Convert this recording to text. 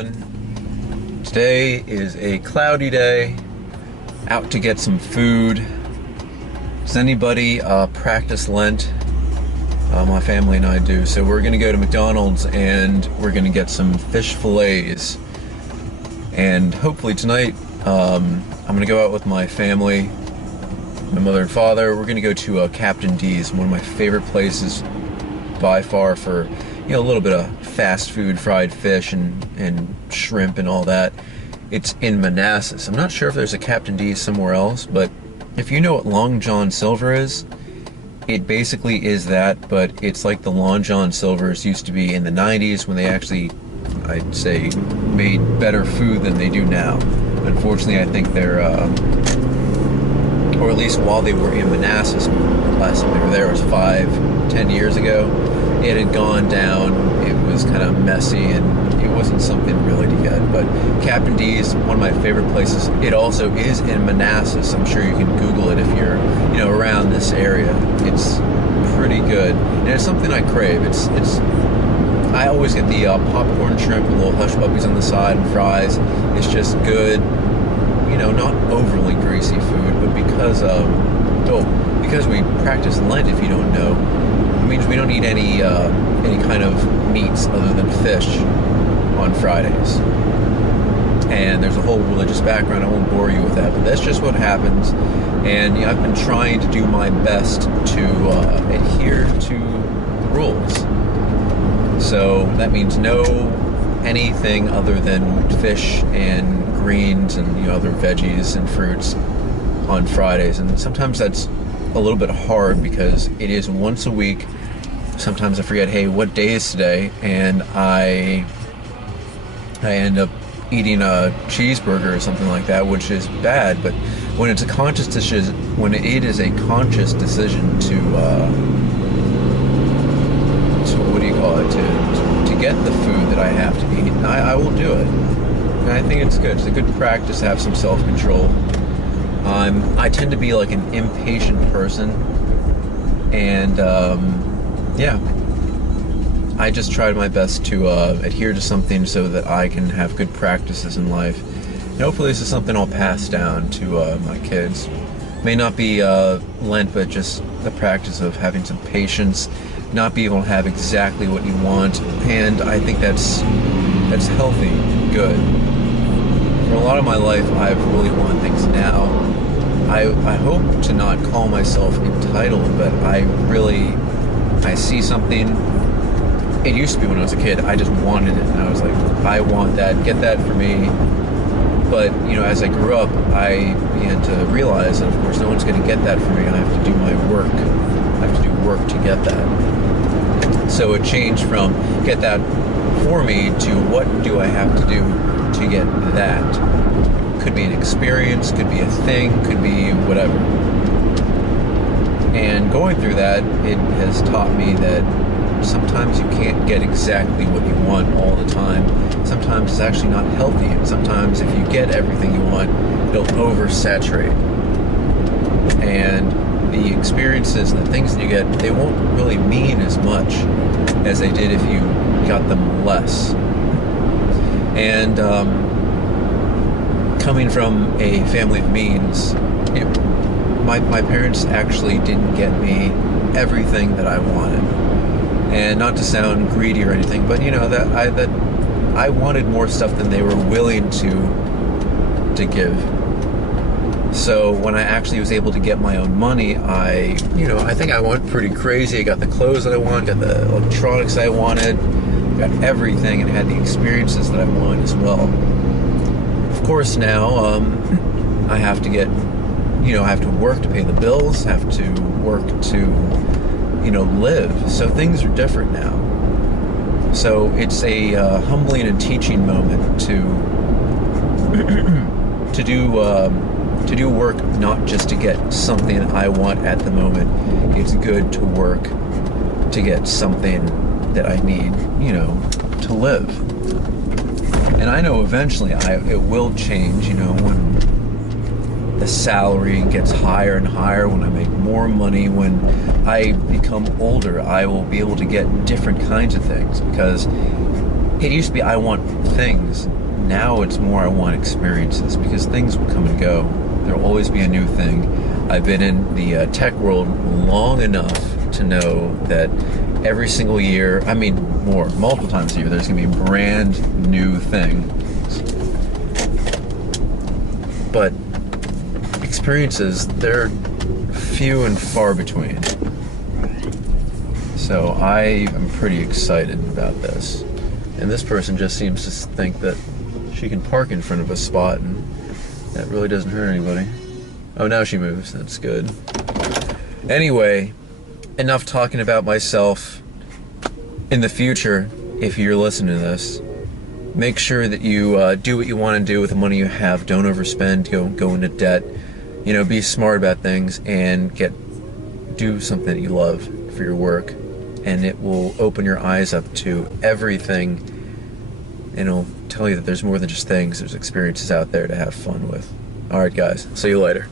everyone. Today is a cloudy day, out to get some food. Does anybody practice Lent? My family and I do. So we're gonna go to McDonald's and we're gonna get some fish fillets. And hopefully tonight, I'm gonna go out with my family, my mother and father. We're gonna go to Captain D's, one of my favorite places by far for, a little bit of fast food, fried fish and shrimp and all that. It's in Manassas. I'm not sure if there's a Captain D's somewhere else, but if you know what Long John Silver is, it basically is that, but it's like the Long John Silvers used to be in the 90s when they actually, I'd say, made better food than they do now. Unfortunately, I think they're, or at least while they were in Manassas, last time they were there was 5-10 years ago, it had gone down. It was kind of messy and it wasn't something really to get. But Captain D's, one of my favorite places. It also is in Manassas. I'm sure you can Google it if you're, around this area. It's pretty good, and it's something I crave. I always get the popcorn shrimp with little hush puppies on the side and fries. It's just good, not overly greasy food, but because we practice Lent, if you don't know, it means we don't eat any kind of meats other than fish on Fridays. And there's a whole religious background. I won't bore you with that, but that's just what happens. And I've been trying to do my best to adhere to the rules. So that means no anything other than fish and greens and other veggies and fruits on Fridays. And sometimes that's a little bit hard because it is once a week. Sometimes I forget, hey, what day is today? And I end up eating a cheeseburger or something like that, which is bad. But when it's a conscious decision, when it is a conscious decision to what do you call it, to get the food that I have to eat, I will do it. And I think it's good. It's a good practice to have some self-control. I tend to be like an impatient person, and I just tried my best to adhere to something so that I can have good practices in life. And hopefully this is something I'll pass down to my kids. May not be Lent, but just the practice of having some patience, not be able to have exactly what you want, and I think that's healthy, good. For a lot of my life, I've really wanted things now. I hope to not call myself entitled, but I see something. It used to be when I was a kid, I just wanted it, and I was like, I want that, get that for me. But, as I grew up, I began to realize that, of course, no one's going to get that for me. I have to do my work. I have to do work to get that. So it changed from get that for me to what do I have to do to get that. Could be an experience, could be a thing, could be whatever. And going through that, it has taught me that sometimes you can't get exactly what you want all the time. Sometimes it's actually not healthy, and sometimes if you get everything you want, it'll oversaturate. And the experiences and the things that you get, they won't really mean as much as they did if you got them less. And coming from a family of means, my parents actually didn't get me everything that I wanted. And not to sound greedy or anything, but that I wanted more stuff than they were willing to give. So when I actually was able to get my own money, I think I went pretty crazy. I got the clothes that I wanted, got the electronics I wanted, got everything, and had the experiences that I wanted as well. Of course, now I have to get, I have to work to pay the bills, have to work to live. So things are different now. So it's a humbling and teaching moment to do work, not just to get something I want at the moment. It's good to work to get something that I need, to live. And I know eventually it will change, when the salary gets higher and higher, when I make more money, when I become older, I will be able to get different kinds of things, because It used to be I want things. Now it's more I want experiences, because things will come and go. There'll always be a new thing. I've been in the tech world long enough to know that every single year, I mean multiple times a year, there's going to be a brand new thing. But experiences, they're few and far between. So I am pretty excited about this. And this person just seems to think that she can park in front of a spot and that really doesn't hurt anybody. Oh, now she moves. That's good. Anyway, enough talking about myself. In the future, if you're listening to this, make sure that you do what you want to do with the money you have. Don't overspend. Go into debt. You know, be smart about things and do something that you love for your work, and it will open your eyes up to everything, and it'll tell you that there's more than just things. There's experiences out there to have fun with. All right, guys. See you later.